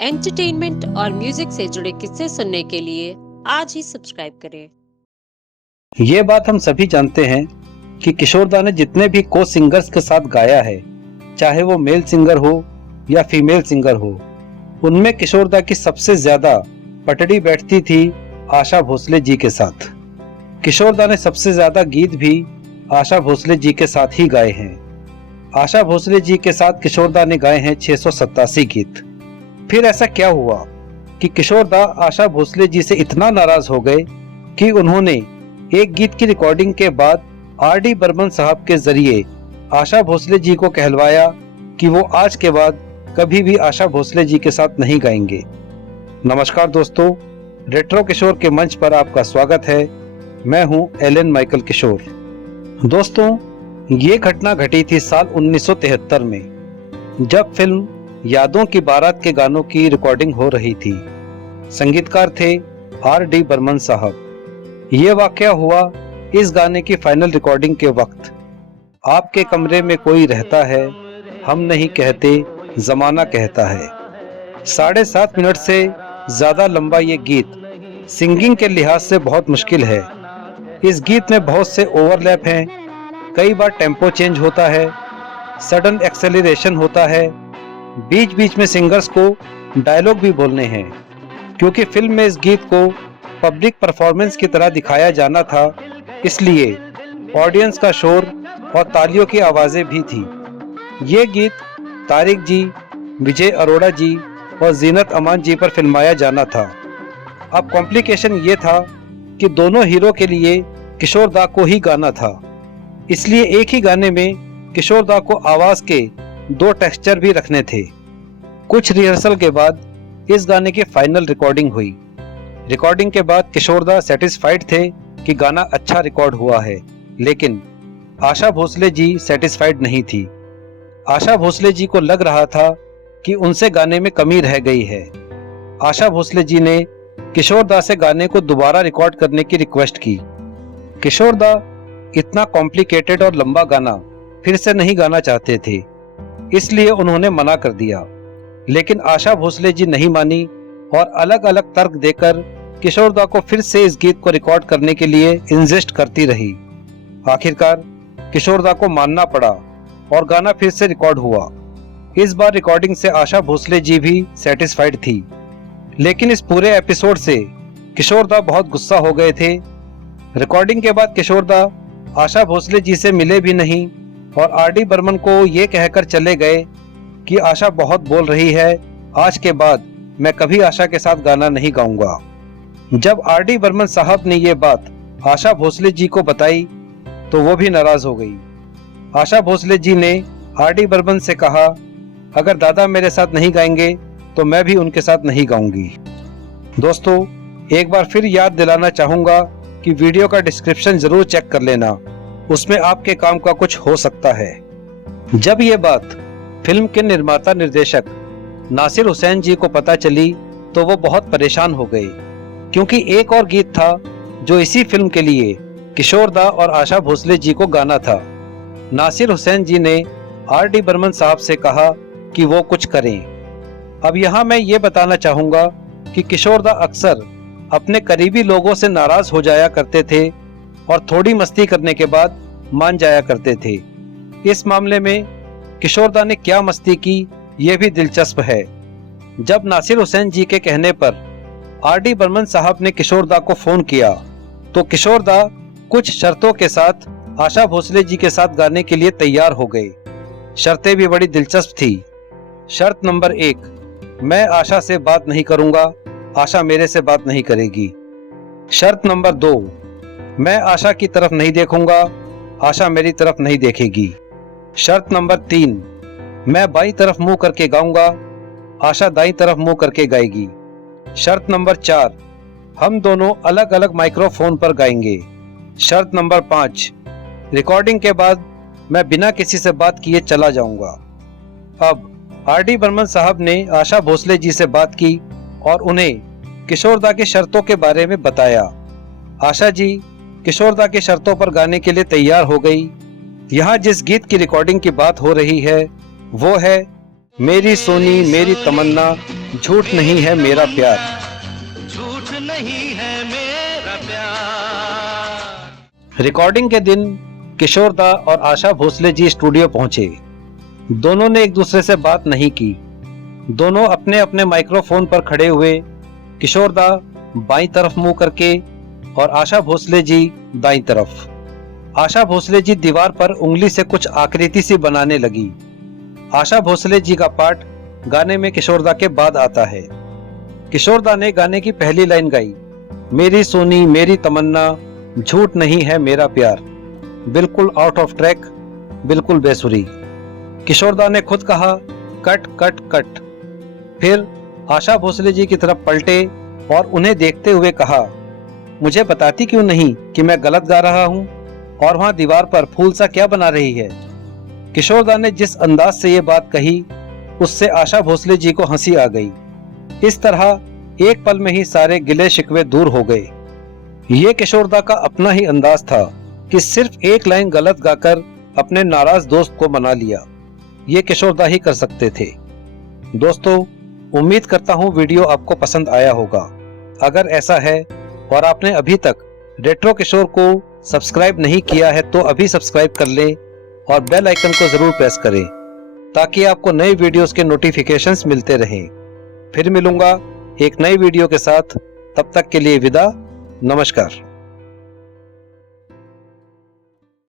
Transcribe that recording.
Entertainment और music से जुड़े किस्से सुनने के लिए आज ही सब्सक्राइब करें। ये बात हम सभी जानते हैं कि किशोर दा ने जितने भी को सिंगर्स के साथ गाया है, चाहे वो मेल सिंगर हो या फीमेल सिंगर हो, उनमें किशोर दा की सबसे ज्यादा पटड़ी बैठती थी आशा भोसले जी के साथ। किशोर दा ने सबसे ज्यादा गीत भी आशा भोसले जी के साथ ही गाए हैं। आशा भोसले जी के साथ किशोर दा ने गाए हैं 687 गीत। फिर ऐसा क्या हुआ कि किशोर दा आशा भोसले जी से इतना नाराज हो गए कि उन्होंने एक गीत की रिकॉर्डिंग के बाद आर.डी. बर्मन साहब के जरिए आशा भोसले जी को कहलवाया कि वो आज के बाद कभी भी आशा भोसले जी के साथ नहीं गाएंगे। नमस्कार दोस्तों, रेट्रो किशोर के मंच पर आपका स्वागत है। मैं हूं एलन माइकल किशोर। दोस्तों, ये घटना घटी थी साल 1973 में, जब फिल्म यादों की बारात के गानों की रिकॉर्डिंग हो रही थी। संगीतकार थे आर.डी. बर्मन साहब। ये वाकया हुआ इस गाने की फाइनल रिकॉर्डिंग के वक्त। आपके कमरे में कोई रहता है, हम नहीं कहते, जमाना कहता है। 7.5 मिनट से ज्यादा लंबा ये गीत सिंगिंग के लिहाज से बहुत मुश्किल है। इस गीत में बहुत से ओवरलैप हैं, कई बार टेम्पो चेंज होता है, सडन एक्सेलरेशन होता है, बीच बीच में सिंगर्स को डायलॉग भी बोलने हैं। क्योंकि फिल्म में इस गीत को पब्लिक परफॉर्मेंस की तरह दिखाया जाना था, इसलिए ऑडियंस का शोर और तालियों की आवाजें भी थी। ये गीत तारिक जी, विजय अरोड़ा जी और जीनत अमान जी पर फिल्माया जाना था। अब कॉम्प्लिकेशन ये था कि दोनों हीरो के लिए किशोर दा को ही गाना था, इसलिए एक ही गाने में किशोर दा को आवाज के 2 टेक्सचर भी रखने थे। कुछ रिहर्सल के बाद इस गाने की फाइनल रिकॉर्डिंग हुई। रिकॉर्डिंग के बाद किशोर दा सेटिस्फाइड थे कि गाना अच्छा रिकॉर्ड हुआ है, लेकिन आशा भोसले जी सेटिस्फाइड नहीं थी। आशा भोसले जी को लग रहा था कि उनसे गाने में कमी रह गई है। आशा भोसले जी ने किशोर दा से गाने को दोबारा रिकॉर्ड करने की रिक्वेस्ट की। किशोर दा इतना कॉम्प्लिकेटेड और लंबा गाना फिर से नहीं गाना चाहते थे, इसलिए उन्होंने मना कर दिया। लेकिन आशा भोसले जी नहीं मानी और अलग अलग तर्क देकर किशोर दा को फिर से इस गीत को रिकॉर्ड करने के लिए इंसिस्ट करती रही। आखिरकार किशोर दा को मानना पड़ा और गाना फिर से रिकॉर्ड हुआ। इस बार रिकॉर्डिंग से आशा भोसले जी भी सेटिस्फाइड थी, लेकिन इस पूरे एपिसोड से किशोर दा बहुत गुस्सा हो गए थे। रिकॉर्डिंग के बाद किशोर दा आशा भोसले जी से मिले भी नहीं और आर.डी. बर्मन को ये कहकर चले गए कि आशा बहुत बोल रही है, आज के बाद मैं कभी आशा के साथ गाना नहीं गाऊंगा। जब आर.डी. बर्मन साहब ने ये बात आशा भोसले जी को बताई तो वो भी नाराज हो गई। आशा भोसले जी ने आर.डी. बर्मन से कहा, अगर दादा मेरे साथ नहीं गाएंगे तो मैं भी उनके साथ नहीं गाऊंगी। दोस्तों, एक बार फिर याद दिलाना चाहूंगा कि वीडियो का डिस्क्रिप्शन जरूर चेक कर लेना, उसमें आपके काम का कुछ हो सकता है। जब ये बात फिल्म के निर्माता निर्देशक नासिर हुसैन जी को पता चली तो वो बहुत परेशान हो गए, क्योंकि एक और गीत था जो इसी फिल्म के लिए किशोर दा और आशा भोसले जी को गाना था। नासिर हुसैन जी ने आर.डी. बर्मन साहब से कहा कि वो कुछ करें। अब यहाँ मैं ये बताना चाहूंगा कि किशोर दा अक्सर अपने करीबी लोगों से नाराज हो जाया करते थे और थोड़ी मस्ती करने के बाद मान जाया करते थे। इस मामले में किशोर दा ने क्या मस्ती की, ये भी दिलचस्प है। जब नासिर हुसैन जी के कहने पर आर.डी. बर्मन साहब ने किशोर दा को फोन किया तो किशोर दा कुछ शर्तों के साथ आशा भोसले जी के साथ गाने के लिए तैयार हो गए। शर्तें भी बड़ी दिलचस्प थी। शर्त नंबर 1, मैं आशा से बात नहीं करूंगा, आशा मेरे से बात नहीं करेगी। शर्त नंबर 2, मैं आशा की तरफ नहीं देखूंगा, आशा मेरी तरफ नहीं देखेगी। शर्त नंबर 3, मैं बाईं तरफ मुंह करके गाऊंगा, आशा दाईं तरफ मुंह करके गाएगी। शर्त नंबर 4, हम दोनों अलग अलग माइक्रोफोन पर गाएंगे। शर्त नंबर 5, रिकॉर्डिंग के बाद मैं बिना किसी से बात किए चला जाऊंगा। अब आर.डी. बर्मन साहब ने आशा भोसले जी से बात की और उन्हें किशोर दा की शर्तों के बारे में बताया। आशा जी किशोर दा की शर्तों पर गाने के लिए तैयार हो गई। यहाँ जिस गीत की रिकॉर्डिंग की बात हो रही है वो है मेरी सोनी मेरी तमन्ना, झूठ नहीं है मेरा प्यार। झूठ नहीं है मेरा प्यार। रिकॉर्डिंग के दिन किशोर दा और आशा भोसले जी स्टूडियो पहुंचे। दोनों ने एक दूसरे से बात नहीं की। दोनों अपने अपने माइक्रोफोन पर खड़े हुए, किशोर दा बाईं तरफ मुंह करके और आशा भोसले जी दाईं तरफ। आशा भोसले जी दीवार पर उंगली से कुछ आकृति सी बनाने लगी। आशा भोसले जी का पार्ट गाने में किशोर दा के बाद आता है। किशोर दा ने गाने की पहली लाइन गाई, मेरी सोनी मेरी तमन्ना, झूठ नहीं है मेरा प्यार। बिल्कुल आउट ऑफ ट्रैक, बिल्कुल बेसुरी। किशोर दा ने खुद कहा, कट कट कट। फिर आशा भोसले जी की तरफ पलटे और उन्हें देखते हुए कहा, मुझे बताती क्यों नहीं कि मैं गलत गा रहा हूं और वहां दीवार पर फूल सा क्या बना रही है। किशोर दा ने जिस अंदाज से ये बात कही, उससे आशा भोसले जी को हंसी आ गई। इस तरह एक पल में ही सारे गिले शिकवे दूर हो गए। ये किशोर दा का अपना ही अंदाज था कि सिर्फ एक लाइन गलत गाकर अपने नाराज दोस्त को मना लिया। ये किशोर दा ही कर सकते थे। दोस्तों, उम्मीद करता हूँ वीडियो आपको पसंद आया होगा। अगर ऐसा है और आपने अभी तक रेट्रो किशोर को सब्सक्राइब नहीं किया है तो अभी सब्सक्राइब कर लें और बेल आइकन को जरूर प्रेस करें ताकि आपको नए वीडियोस के नोटिफिकेशंस मिलते रहें। फिर मिलूंगा एक नई वीडियो के साथ। तब तक के लिए विदा, नमस्कार।